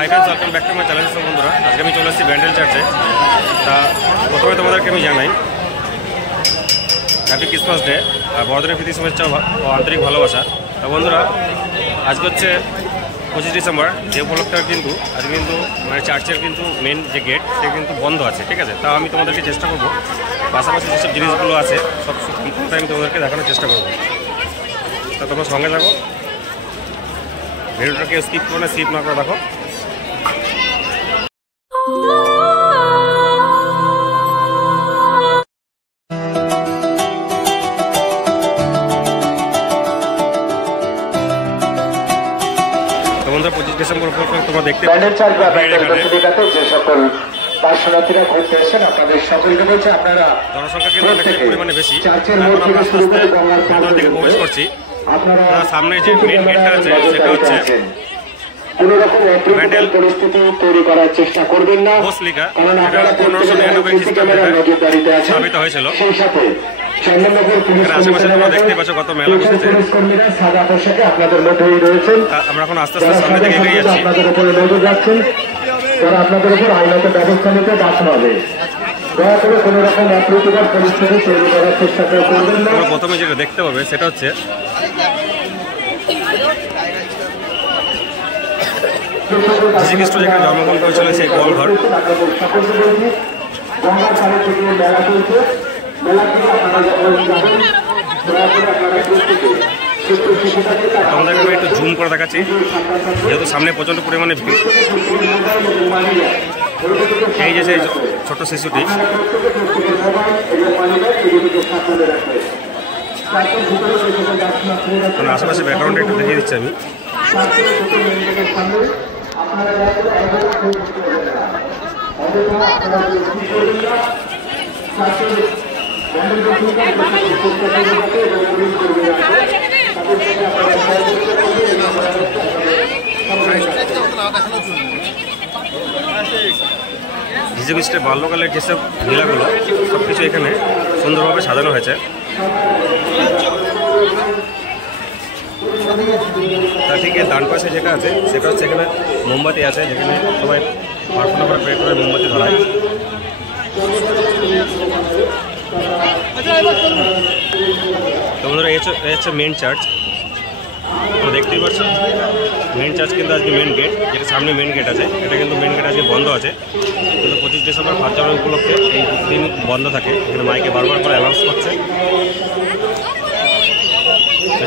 Hi friends, welcome back to my channel. বন্ধুরা, আজকে আমি চলে এসেছি ব্যান্ডেল চার্চে। তা প্রথমে তোমাদেরকে আমি জানাই হ্যাপি ক্রিসমাস ডে আর বড়দিনের প্রীতি শুভেচ্ছা ও আন্তরিক ভালোবাসা। তা বন্ধুরা, আজকে হচ্ছে 25 ডিসেম্বর, যে উপলক্ষে কিন্তু আজকে কিন্তু মানে চার্চের কিন্তু মেন যে গেট সে কিন্তু বন্ধ আছে, ঠিক আছে। তাও আমি তোমাদেরকে চেষ্টা করবো পাশাপাশি যেসব জিনিসগুলো আছে সব সম্পূর্ণটা আমি তোমাদেরকে দেখানোর চেষ্টা করবো। তা তোমরা সঙ্গে থাকো, ভিডিওটাকে স্কিপ করে না, স্কিপ না করে দেখো। বন্ধুরা, 25 ডিসেম্বর উপলক্ষে তোমরা দেখতে যে সকল দর্শনার্থীরা ঘুরতে এসেছেন আপনাদের সকলকে বলছে আপনারা জনসংখ্যা কিন্তু অনেকটাই পরিমাণে বেশি। ভেতর দিকে প্রবেশ করছি। আপনারা সামনে যে মেন গেটটা আছে সেটা হচ্ছে কোন রকম ব্যান্ডেল পরিস্থিতি তৈরি করার চেষ্টা করবেন না, কারণ এটা 1599 খ্রিস্টাব্দে স্থাপিত হয়েছিল। সেই সাথে আশেপাশে তোমরা দেখতে পাচ্ছ কত মেলা বসেছে। সাদা পোশাকে আপনাদের মধ্যেই রয়েছেন। আমরা এখন আস্তে আস্তে সামনে দিকে এগিয়ে যাচ্ছি। আপনাদের উপরে নজর রাখছেন, যারা আপনাদের উপর আইনত ব্যবস্থা নিতে বাধ্য হবে। দয়া করে কোন রকম অপ্রীতিকর পরিস্থিতি তৈরি করার চেষ্টা করবেন না। প্রথমে যেটা দেখতে পাবে সেটা হচ্ছে যীশুখ্রিস্ট যেখানে জন্মগ্রহণ করেছিল সেই গোয়াল ঘর। তোমাদেরকে আমি একটু জুম করে দেখাচ্ছি, যেহেতু সামনে প্রচণ্ড পরিমাণে ভিড়। এই যে সেই ছোট্ট শিশুটি, আশেপাশে ব্যাকগ্রাউন্ডে একটু দেখিয়ে দিচ্ছি আমি। যীশুখ্রিস্টের বাল্যকালের যেসব লীলাগুলো সব কিছু এখানে সুন্দরভাবে সাজানো হয়েছে। তার ঠিক ডান পাশে যেটা আছে সেটা হচ্ছে এখানে মোমবাতি আছে, যেখানে সবাই প্রার্থনা করে প্রে করে মোমবাতি ধরায়। তো বন্ধুরা, এই হচ্ছে মেন চার্চ। তোমরা দেখতেই পাচ্ছ মেন চার্চ কিন্তু আজকে মেন গেট, যেটা সামনে মেন গেট আছে এটা কিন্তু মেন গেট আজকে বন্ধ আছে। কিন্তু 25 ডিসেম্বর ফার্স্ট জানুয়ারি উপলক্ষে এই দিন বন্ধ থাকে। এখানে মাইকে বারবার করে অ্যানাউন্স করছে।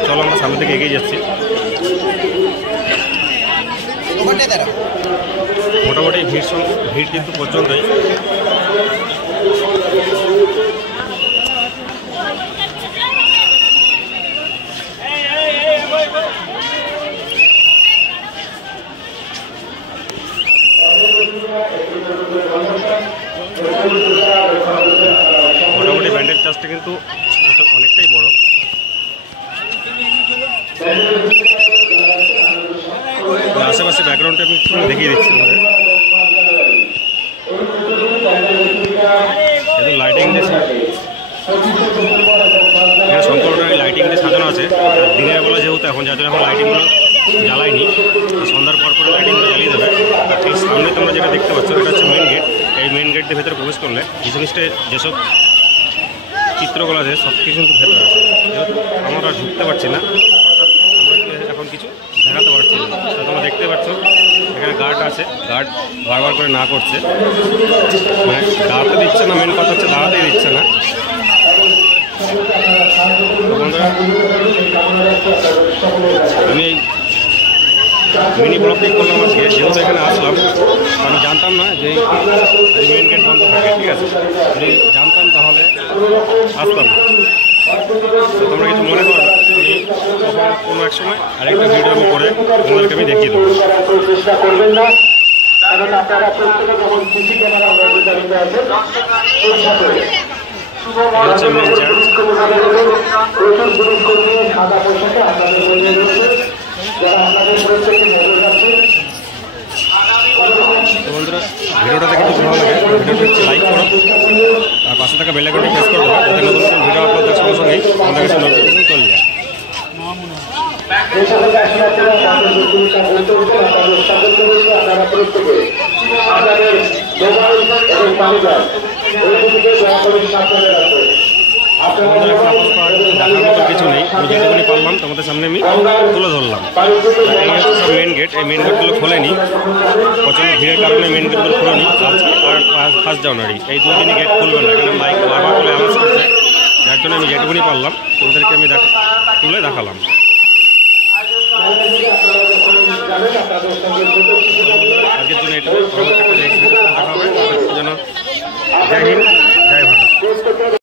চলো আমরা সামনে থেকে এগিয়ে যাচ্ছি। মোটামুটি ভিড় কিন্তু পর্যন্তই। মোটামুটি ব্যান্ডেল চার্চটা কিন্তু অনেকটাই বড়। আশেপাশে ব্যাকগ্রাউন্ডটা আমি একটু দেখিয়ে দিচ্ছি আমাদের। এদের লাইটিং দিয়েছে, এখানে সম্পূর্ণ লাইটিং দিয়ে সাজানো আছে। দিনের বেলা যেহেতু এখন যার জন্য এখন লাইটিংগুলো জ্বালায়নি, সন্ধ্যার পর করে লাইটিংগুলো জ্বালিয়ে দেবে। আর এই সামনে তোমরা যেটা দেখতে পাচ্ছ এটা হচ্ছে মেন গেট। এই মেন গেট দিয়ে ভেতরে প্রবেশ করলে যীশুখ্রিস্টের যেসব চিত্রগুলো আছে সব কিছু কিন্তু ভেতরে আছে। যেহেতু আমরা ঢুকতে পারছি না, অর্থাৎ আমরা এখন কিছু দেখাতে পারছি না। তো তোমরা দেখতে পাচ্ছ এখানে গার্ড আছে, গার্ড বারবার করে না করছে, মানে দাঁড়াতে দিচ্ছে না। মেন কথা হচ্ছে দাঁড়াতেই দিচ্ছে না। তো বন্ধুরা, আমি এই মিনি ব্লগটি করলাম আজকে, যেহেতু এখানে আসলাম। আমি জানতাম না যে মেন গেট বন্ধ থাকে, ঠিক আছে। যদি জানতাম তাহলে আসতাম না। তো তোমরা কিছু মনে করো না, আমি কোনো এক সময় আরেকটা ভিডিও আমি করে তোমাদেরকে আমি দেখিয়ে দেবো। হচ্ছে মেন চার্চ। বন্ধুরা, ভিডিওটা দেখে যদি ভালো লাগে ভিডিওটা একটু লাইক করো আর পাশে থাকা বেল আইকনটি প্রেস করে দেবো, যাতে নতুন ভিডিও আপলোড দেওয়ার সঙ্গে সঙ্গেই আমাদের কাছে নোটিফিকেশন চলে যায়। আপনারা পানি যায় এইদিকে দয়া করে সাবধানে রাখবেন। তোমাদের এখন আপাতত আর দেখার মতো কিছু নেই, আমি যেটুকুনি পারলাম তোমাদের সামনে আমি তুলে ধরলাম। এই হচ্ছে সব মেন গেট, এই মেন গেটগুলো খোলেনি, প্রচণ্ড ভিড়ের কারণে মেন গেটগুলো খোলেনি। আজকে আর 1 জানুয়ারি এই 2 দিনই গেট খুলবে না, এখানে মাইক বারবার করে অ্যানাউন্স করছে, যার জন্য আমি যেটুকুনি পারলাম তোমাদেরকে আমি তুলে দেখালাম। আজকের জন্য এটা পরবর্তী একটা দেখা হবে, জন্য জয় হিন্দ, জয় ভারত।